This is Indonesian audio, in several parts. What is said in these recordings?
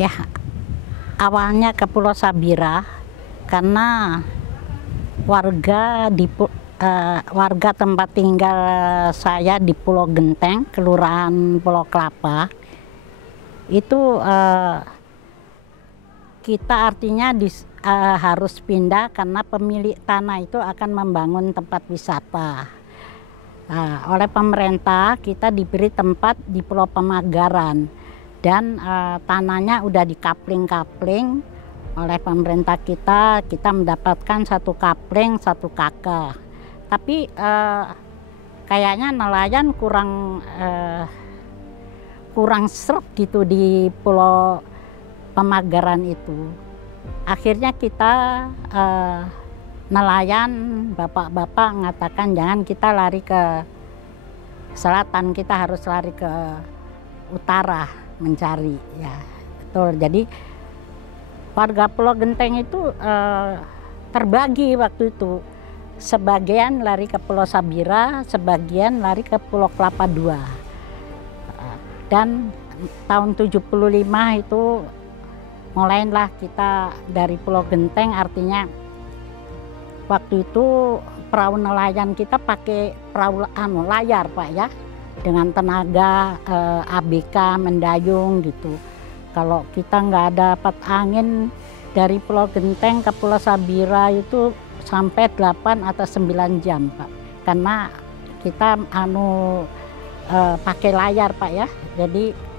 Ya, awalnya ke Pulau Sabira karena warga tempat tinggal saya di Pulau Genteng, Kelurahan Pulau Kelapa, itu kita artinya harus pindah karena pemilik tanah itu akan membangun tempat wisata. Oleh pemerintah kita diberi tempat di Pulau Pemagaran dan tanahnya udah dikapling-kapling oleh pemerintah kita mendapatkan 1 kapling 1 kakak. Tapi kayaknya nelayan kurang sreg gitu di Pulau Pemagaran itu. Akhirnya kita nelayan, bapak-bapak mengatakan jangan kita lari ke selatan, kita harus lari ke utara mencari, ya betul. Jadi warga Pulau Genteng itu terbagi waktu itu, sebagian lari ke Pulau Sabira, sebagian lari ke Pulau Kelapa II. Dan tahun 75 itu mulailah kita dari Pulau Genteng, artinya waktu itu perahu nelayan kita pakai perahu layar Pak ya, dengan tenaga ABK mendayung gitu. Kalau kita nggak dapat angin dari Pulau Genteng ke Pulau Sabira itu sampai 8 atau 9 jam Pak, karena kita pakai layar Pak ya. Jadi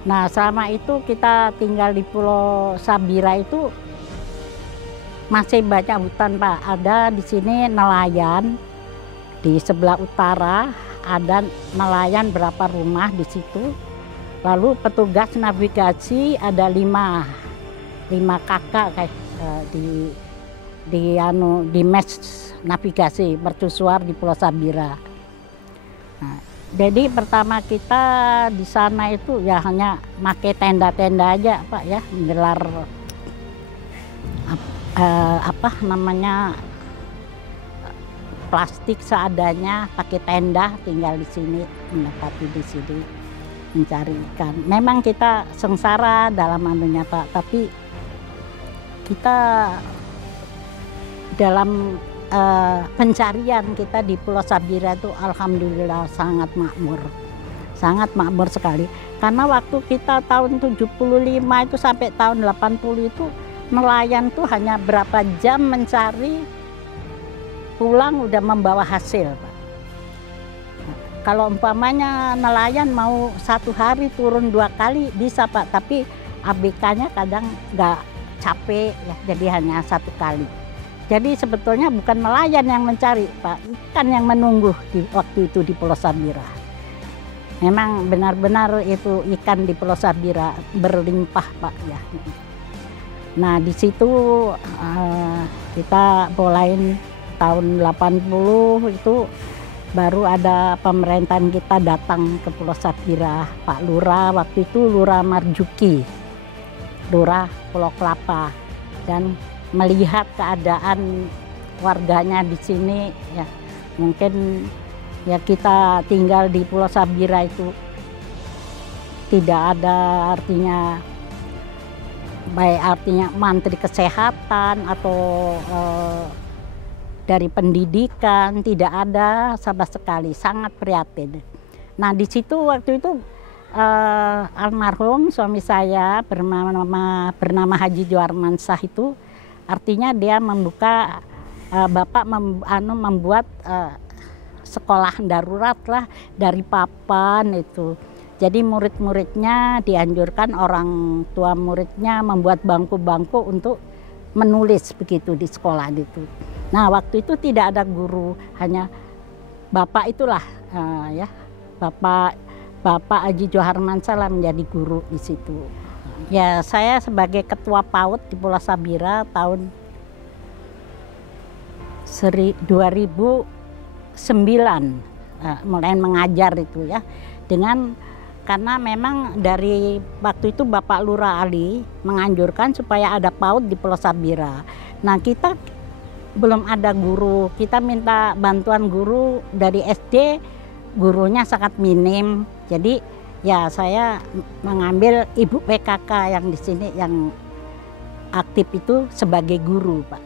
nah selama itu kita tinggal di Pulau Sabira itu masih banyak hutan Pak. Ada di sini nelayan, di sebelah utara ada nelayan berapa rumah di situ. Lalu petugas navigasi ada 5 kakak kayak di mes navigasi mercusuar di Pulau Sabira. Nah, jadi pertama kita di sana itu ya hanya pakai tenda-tenda aja Pak ya, menggelar plastik seadanya, pakai tenda, tinggal di sini, menempati di sini mencari ikan. Memang kita sengsara dalam anunya Pak, tapi kita dalam pencarian kita di Pulau Sabira itu alhamdulillah sangat makmur sekali. Karena waktu kita tahun 75 itu sampai tahun 80 itu nelayan tuh hanya berapa jam mencari, pulang udah membawa hasil Pak. Kalau umpamanya nelayan mau 1 hari turun 2 kali bisa Pak, tapi ABK-nya kadang nggak capek ya, jadi hanya 1 kali. Jadi sebetulnya bukan nelayan yang mencari Pak, ikan yang menunggu di waktu itu di Pulau Sabira. Memang benar-benar itu ikan di Pulau Sabira berlimpah Pak ya. Nah di situ kita mulai tahun 80 itu baru ada pemerintahan kita datang ke Pulau Sabira. Pak Lurah waktu itu Lurah Marjuki, Lurah Pulau Kelapa, dan melihat keadaan warganya di sini ya, mungkin ya kita tinggal di Pulau Sabira itu tidak ada artinya, baik artinya menteri kesehatan atau dari pendidikan, tidak ada sama sekali, sangat prihatin. Nah di situ waktu itu almarhum suami saya bernama Haji Juarmansah itu, artinya dia membuka, bapak membuat sekolah darurat lah dari papan itu. Jadi murid-muridnya dianjurkan, orang tua muridnya membuat bangku-bangku untuk menulis begitu di sekolah itu. Nah waktu itu tidak ada guru, hanya bapak itulah ya, Bapak Haji Juarmansah lah menjadi guru di situ. Ya saya sebagai ketua PAUD di Pulau Sabira tahun 2009 mulai mengajar itu ya, karena memang dari waktu itu Bapak Lurah Ali menganjurkan supaya ada PAUD di Pulau Sabira. Nah kita belum ada guru, kita minta bantuan guru dari SD, gurunya sangat minim. Jadi Ya, saya mengambil ibu PKK yang di sini yang aktif itu sebagai guru, Pak.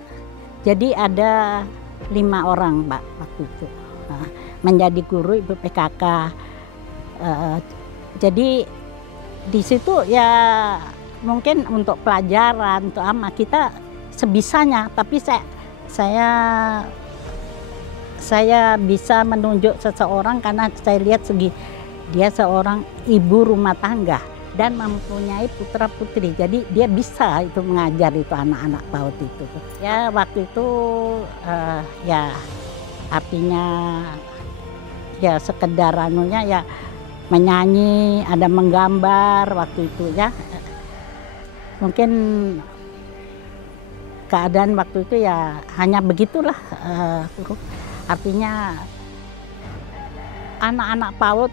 Jadi ada 5 orang, Pak, waktu itu. Nah, menjadi guru ibu PKK. Jadi di situ ya mungkin untuk pelajaran, untuk kita sebisanya, tapi saya bisa menunjuk seseorang karena saya lihat dia seorang ibu rumah tangga dan mempunyai putra putri, jadi dia bisa itu mengajar itu anak-anak PAUD itu. Ya waktu itu ya artinya ya sekedar anunya ya menyanyi, ada menggambar waktu itu ya. Mungkin keadaan waktu itu ya hanya begitulah. Artinya anak-anak PAUD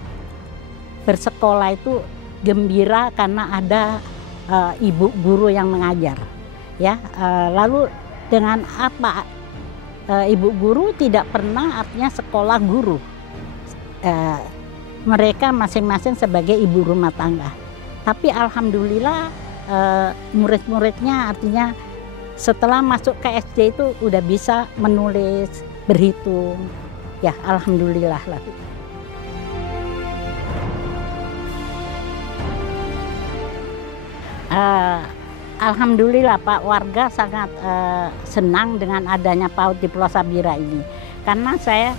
bersekolah itu gembira karena ada ibu guru yang mengajar, ya. Lalu dengan apa ibu guru tidak pernah artinya sekolah guru. Mereka masing-masing sebagai ibu rumah tangga. Tapi alhamdulillah murid-muridnya artinya setelah masuk ke SD itu udah bisa menulis, berhitung, ya alhamdulillah lah. Alhamdulillah Pak, warga sangat senang dengan adanya PAUD di Pulau Sabira ini, karena saya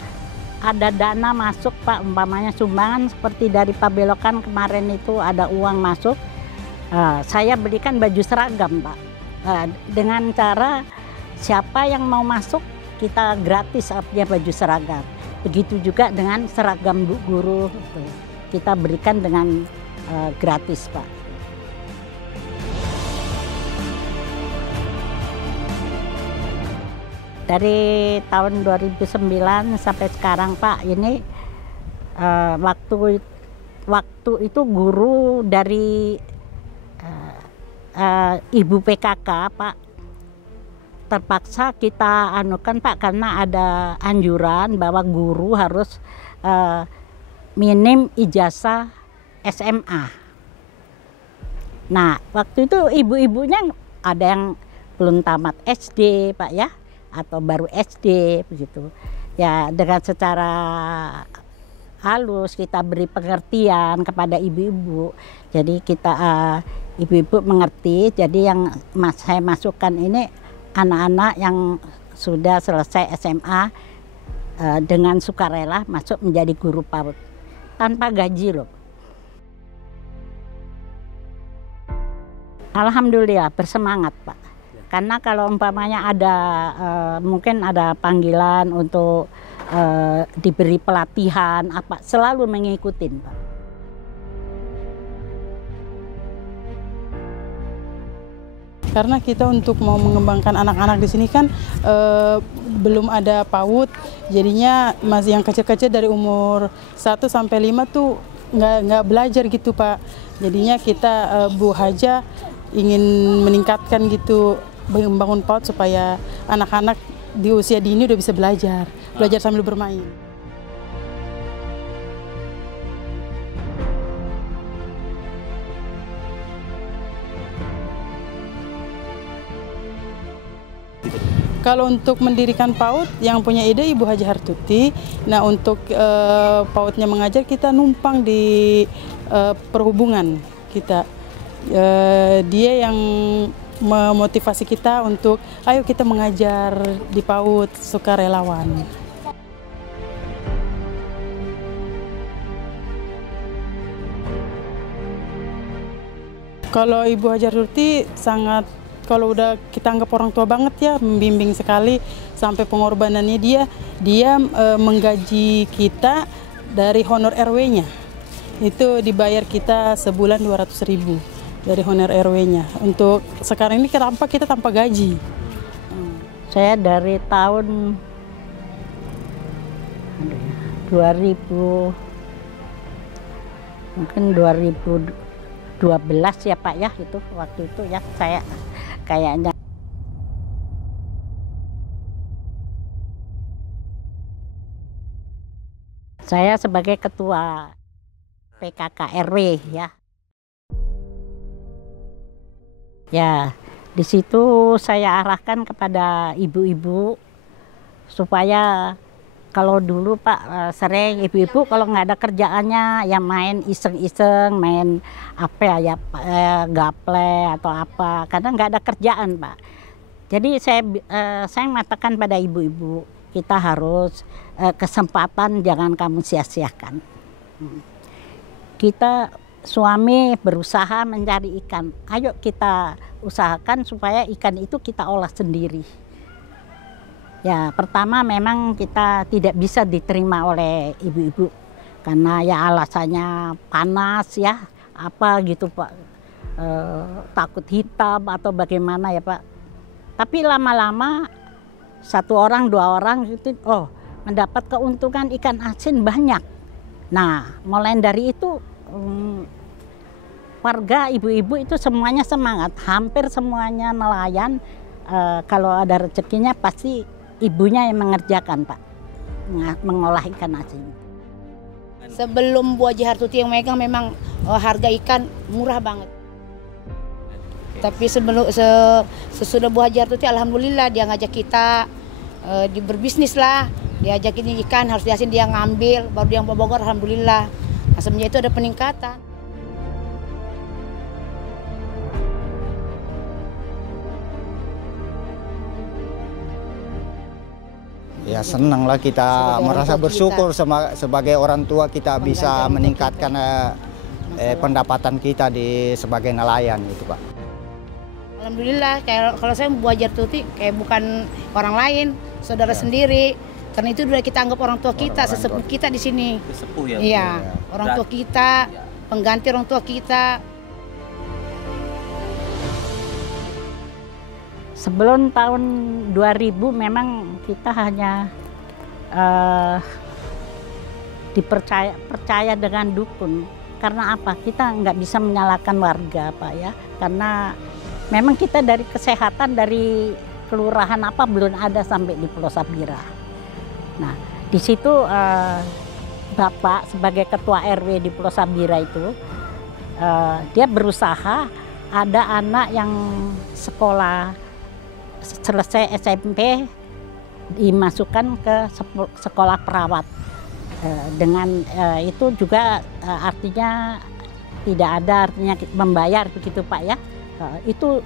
ada dana masuk Pak, umpamanya sumbangan seperti dari Pabelokan kemarin itu ada uang masuk, saya belikan baju seragam Pak, dengan cara siapa yang mau masuk kita gratis artinya baju seragam. Begitu juga dengan seragam bu guru kita berikan dengan gratis Pak. Dari tahun 2009 sampai sekarang Pak, ini waktu itu guru dari ibu PKK Pak, terpaksa kita anukan Pak karena ada anjuran bahwa guru harus minim ijazah SMA. Nah waktu itu ibu-ibunya ada yang belum tamat SD Pak ya, atau baru SD begitu. Ya dengan secara halus kita beri pengertian kepada ibu-ibu. Jadi kita ibu-ibu mengerti. Jadi yang saya masukkan ini anak-anak yang sudah selesai SMA dengan sukarela masuk menjadi guru PAUD tanpa gaji loh. Alhamdulillah bersemangat Pak. Karena kalau umpamanya ada mungkin ada panggilan untuk diberi pelatihan apa, selalu mengikutin Pak. Karena kita untuk mau mengembangkan anak-anak di sini kan belum ada PAUD, jadinya masih yang kecil-kecil dari umur 1 sampai 5 tuh nggak belajar gitu Pak. Jadinya kita Bu Haja ingin meningkatkan gitu, membangun PAUD supaya anak-anak di usia dini udah bisa belajar sambil bermain. Kalau untuk mendirikan PAUD yang punya ide Ibu Haja Hartuti. Nah untuk PAUD-nya mengajar kita numpang di perhubungan kita. Dia yang memotivasi kita untuk ayo kita mengajar di PAUD sukarelawan. Kalau Ibu Haja Hartuti sangat, kalau udah kita anggap orang tua banget ya, membimbing sekali sampai pengorbanannya dia menggaji kita dari honor RW-nya. Itu dibayar kita sebulan 200.000 dari honor RW-nya. Untuk sekarang ini kita tanpa gaji. Saya dari tahun 2000 mungkin 2012 ya Pak ya, itu waktu itu ya saya kayaknya. Saya sebagai ketua. PKK RW ya. Ya, di situ saya arahkan kepada ibu-ibu supaya kalau dulu Pak sering ibu-ibu kalau nggak ada kerjaannya ya main iseng-iseng, main apa ya gaple atau apa, karena nggak ada kerjaan Pak. Jadi saya mengatakan pada ibu-ibu, kita harus kesempatan jangan kamu sia-siakan. Kita suami berusaha mencari ikan, ayo kita usahakan supaya ikan itu kita olah sendiri. Ya pertama memang kita tidak bisa diterima oleh ibu-ibu karena ya alasannya panas ya apa gitu Pak, takut hitam atau bagaimana ya Pak. Tapi lama-lama 1 orang 2 orang gitu, mendapat keuntungan ikan asin banyak. Nah mulai dari itu warga ibu-ibu itu semuanya semangat, hampir semuanya nelayan. Kalau ada rezekinya pasti ibunya yang mengerjakan Pak, mengolah ikan asin. Sebelum Bu Haji Hartuti yang megang memang harga ikan murah banget. Tapi sesudah Bu Haji Hartuti alhamdulillah dia ngajak kita berbisnis lah. Diajakin ikan harus diasin, dia ngambil, baru dia yang bawa Bogor alhamdulillah. Nah, semenjak itu ada peningkatan. Ya senang lah kita merasa bersyukur sebagai orang tua kita bisa meningkatkan pendapatan kita sebagai nelayan gitu Pak. Alhamdulillah, kalau saya Bu Haji Hartuti kayak bukan orang lain, saudara sendiri. Karena itu sudah kita anggap orang tua kita, sesepuh kita di sini. Sesepuh ya. Iya, orang tua kita, pengganti orang tua kita. Sebelum tahun 2000 memang kita hanya percaya dengan dukun. Karena apa? Kita nggak bisa menyalahkan warga Pak ya. Karena memang kita dari kesehatan dari kelurahan apa belum ada sampai di Pulau Sabira. Nah di situ Bapak sebagai ketua RW di Pulau Sabira itu dia berusaha ada anak yang sekolah selesai SMP dimasukkan ke sekolah perawat. Dengan itu juga artinya tidak ada artinya membayar begitu Pak ya. Itu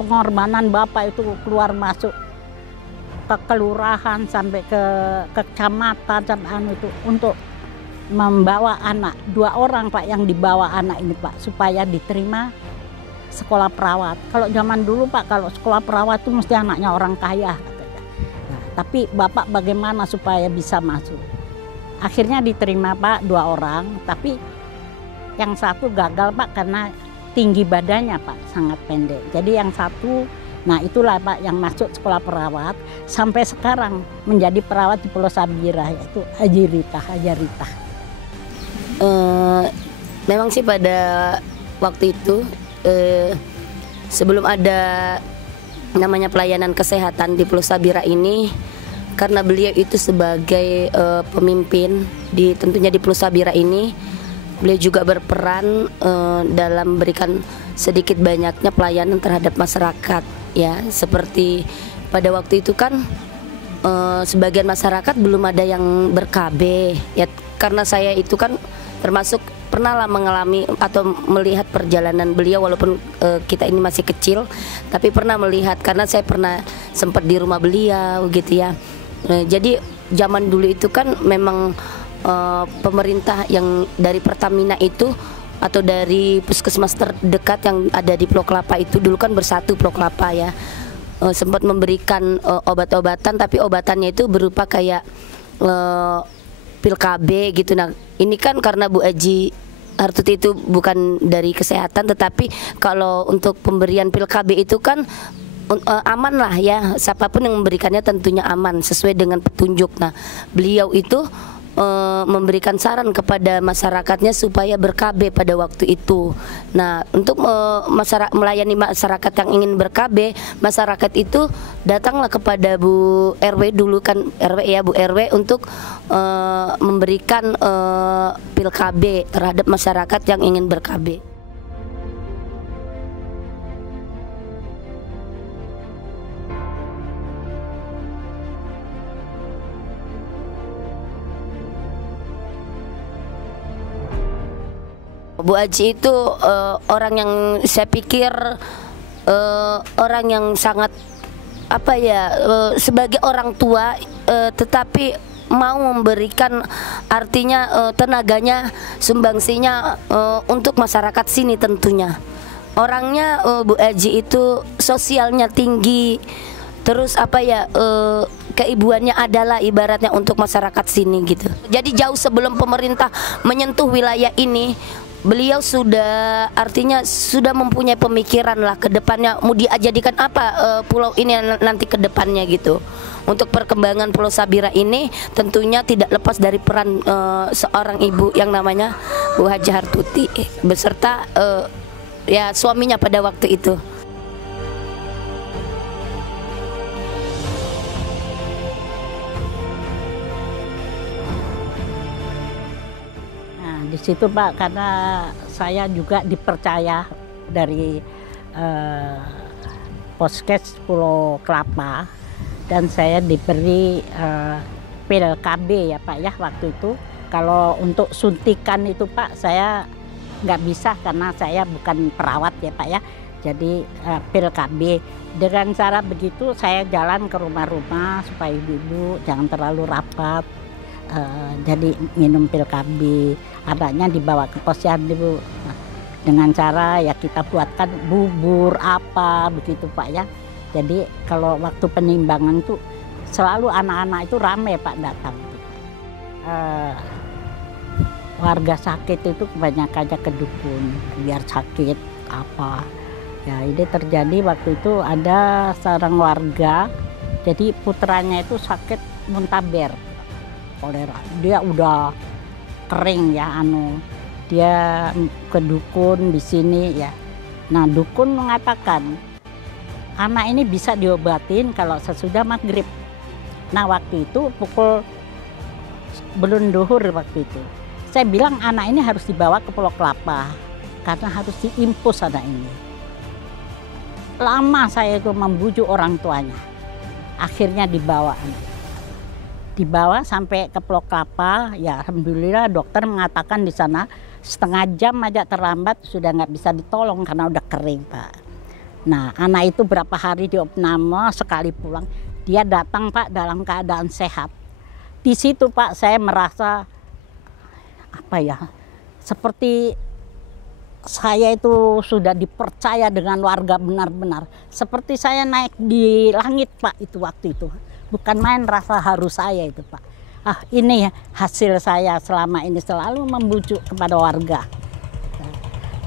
pengorbanan Bapak itu keluar masuk ke kelurahan sampai ke kecamatan sampai itu untuk membawa anak 2 orang Pak yang dibawa anak ini Pak supaya diterima sekolah perawat. Kalau zaman dulu Pak kalau sekolah perawat itu mesti anaknya orang kaya katanya. Nah, tapi Bapak bagaimana supaya bisa masuk? Akhirnya diterima Pak 2 orang, tapi yang satu gagal Pak karena tinggi badannya Pak sangat pendek. Jadi yang satu, nah itulah Pak yang masuk sekolah perawat sampai sekarang menjadi perawat di Pulau Sabira yaitu Haji Rita. Memang sih pada waktu itu sebelum ada namanya pelayanan kesehatan di Pulau Sabira ini, karena beliau itu sebagai pemimpin tentunya di Pulau Sabira ini, beliau juga berperan dalam memberikan sedikit banyaknya pelayanan terhadap masyarakat ya. Seperti pada waktu itu kan sebagian masyarakat belum ada yang ber-KB ya, karena saya itu kan termasuk pernah lah mengalami atau melihat perjalanan beliau walaupun kita ini masih kecil, tapi pernah melihat karena saya pernah sempat di rumah beliau gitu ya. Jadi zaman dulu itu kan memang pemerintah yang dari Pertamina itu atau dari puskesmas terdekat yang ada di Pulau Kelapa itu dulu kan bersatu Pulau Kelapa ya, sempat memberikan obat-obatan, tapi obatannya itu berupa kayak pil KB gitu. Nah ini kan karena Bu Haji Hartuti itu bukan dari kesehatan, tetapi kalau untuk pemberian pil KB itu kan aman lah ya, siapapun yang memberikannya tentunya aman sesuai dengan petunjuk. Nah beliau itu memberikan saran kepada masyarakatnya supaya ber-KB pada waktu itu. Nah, untuk melayani masyarakat yang ingin ber-KB, masyarakat itu datanglah kepada Bu RW dulu kan, RW ya, Bu RW untuk memberikan pil KB terhadap masyarakat yang ingin ber-KB. Bu Aji itu orang yang saya pikir orang yang sangat sebagai orang tua tetapi mau memberikan artinya tenaganya, sumbangsinya untuk masyarakat sini tentunya. Orangnya Bu Aji itu sosialnya tinggi, terus keibuannya adalah ibaratnya untuk masyarakat sini gitu. Jadi jauh sebelum pemerintah menyentuh wilayah ini, beliau sudah sudah mempunyai pemikiran lah ke depannya mau dijadikan apa pulau ini nanti ke depannya gitu. Untuk perkembangan Pulau Sabira ini tentunya tidak lepas dari peran seorang ibu yang namanya Bu Haji Hartuti beserta ya suaminya pada waktu itu. Di situ Pak, karena saya juga dipercaya dari Poskes Pulau Kelapa dan saya diberi pil KB ya Pak ya waktu itu. Kalau untuk suntikan itu Pak saya nggak bisa karena saya bukan perawat ya Pak ya. Jadi pil KB dengan cara begitu saya jalan ke rumah-rumah supaya ibu-ibu jangan terlalu rapat. Jadi minum pil KB, anaknya dibawa ke posyandu dengan cara ya kita buatkan bubur apa begitu Pak ya. Jadi kalau waktu penimbangan tuh selalu anak-anak itu rame Pak datang. Warga sakit itu kebanyakan aja ke dukun biar sakit apa. Ya ini terjadi waktu itu ada seorang warga, jadi putranya itu sakit muntaber. Kolera, dia udah kering ya dia ke dukun di sini ya. Nah dukun mengatakan anak ini bisa diobatin kalau sesudah maghrib. Nah waktu itu pukul belum duhur waktu itu saya bilang anak ini harus dibawa ke Pulau Kelapa karena harus diimpus anak ini. Lama saya itu membujuk orang tuanya, akhirnya dibawa sampai ke Pulau Kelapa. Ya alhamdulillah dokter mengatakan di sana setengah jam aja terlambat sudah nggak bisa ditolong karena udah kering Pak. Nah anak itu berapa hari di opname, sekali pulang dia datang Pak dalam keadaan sehat. Di situ Pak saya merasa seperti saya itu sudah dipercaya dengan warga benar-benar. Seperti saya naik di langit Pak itu waktu itu. Bukan main rasa haru saya itu Pak. Ini hasil saya selama ini selalu membujuk kepada warga.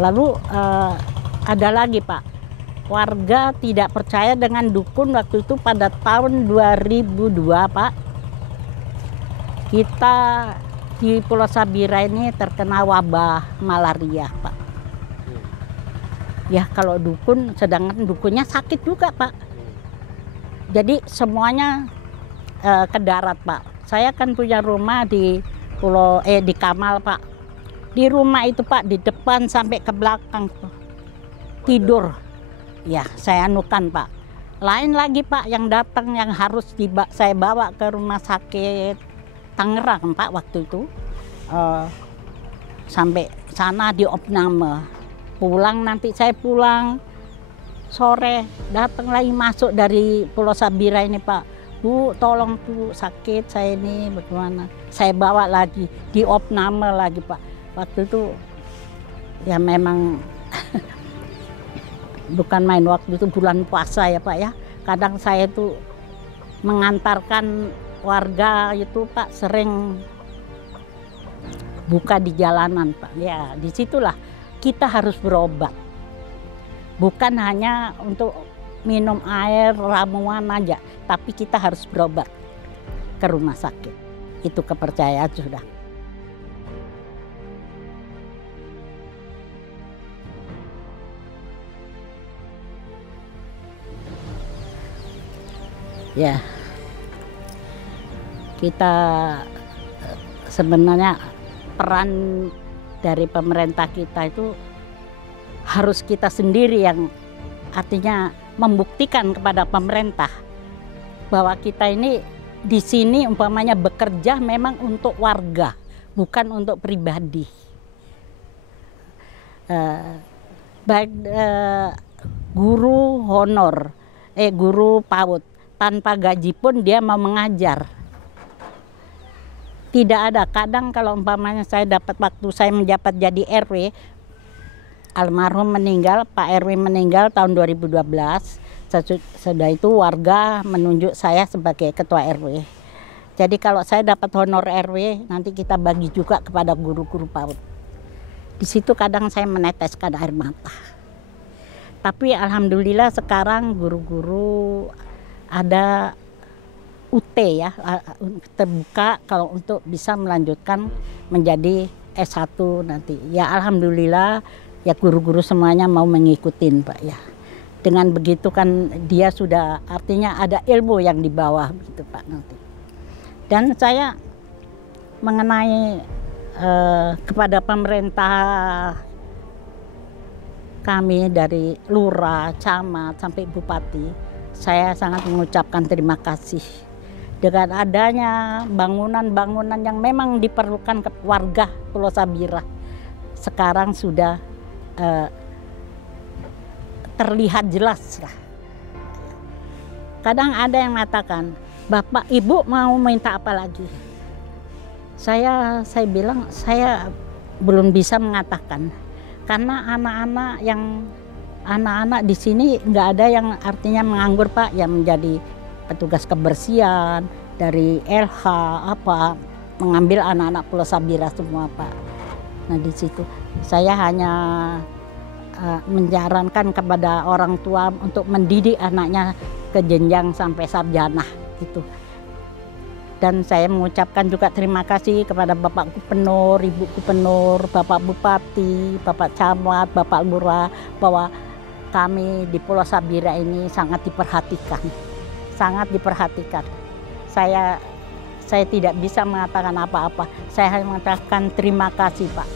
Lalu ada lagi Pak, warga tidak percaya dengan dukun waktu itu pada tahun 2002 Pak. Kita di Pulau Sabira ini terkena wabah malaria Pak. Ya kalau dukun, sedangkan dukunnya sakit juga Pak. Jadi semuanya ke darat Pak. Saya kan punya rumah di di Kamal Pak. Di rumah itu Pak di depan sampai ke belakang tidur. Ya saya anukan Pak. Lain lagi Pak yang datang yang harus saya bawa ke rumah sakit Tangerang Pak waktu itu. Sampai sana di opname. Pulang nanti saya pulang sore datang lagi masuk dari Pulau Sabira ini Pak. Bu tolong Bu sakit saya ini bagaimana. Saya bawa lagi di opname lagi Pak. Waktu itu ya memang bukan main, waktu itu bulan puasa ya Pak ya. Kadang saya itu mengantarkan warga itu Pak sering buka di jalanan Pak. Ya disitulah kita harus berobat. Bukan hanya untuk minum air, ramuan aja, tapi kita harus berobat ke rumah sakit. itu kepercayaan sudah. Ya, kita sebenarnya peran dari pemerintah kita itu harus kita sendiri yang artinya membuktikan kepada pemerintah bahwa kita ini di sini umpamanya bekerja memang untuk warga, bukan untuk pribadi. Baik guru honor, guru PAUD tanpa gaji pun dia mau mengajar. Tidak ada, kadang kalau umpamanya saya dapat waktu saya menjabat jadi RW, almarhum meninggal, Pak RW meninggal tahun 2012, sudah itu warga menunjuk saya sebagai ketua RW. Jadi kalau saya dapat honor RW, nanti kita bagi juga kepada guru-guru PAUD. Di situ kadang saya meneteskan air mata. Tapi alhamdulillah sekarang guru-guru ada UT ya, terbuka kalau untuk bisa melanjutkan menjadi S1 nanti. Ya alhamdulillah ya guru-guru semuanya mau mengikutin Pak ya. Dengan begitu kan dia sudah artinya ada ilmu yang di bawah gitu Pak nanti. Dan saya mengenai kepada pemerintah kami dari lurah, camat sampai bupati, saya sangat mengucapkan terima kasih dengan adanya bangunan-bangunan yang memang diperlukan ke warga Pulau Sabira. Sekarang sudah terlihat jelas lah. Kadang ada yang mengatakan, Bapak Ibu mau minta apa lagi? Saya bilang saya belum bisa mengatakan karena anak-anak di sini nggak ada yang artinya menganggur Pak, yang menjadi petugas kebersihan dari LH apa, mengambil anak-anak Pulau Sabira semua Pak. Nah di situ saya hanya menyarankan kepada orang tua untuk mendidik anaknya ke jenjang sampai sarjana itu. Dan saya mengucapkan juga terima kasih kepada Bapak Gubernur, Ibu Gubernur, Bapak Bupati, Bapak Camat, Bapak Lurah, bahwa kami di Pulau Sabira ini sangat diperhatikan. Sangat diperhatikan. Saya tidak bisa mengatakan apa-apa. Saya hanya mengatakan terima kasih Pak.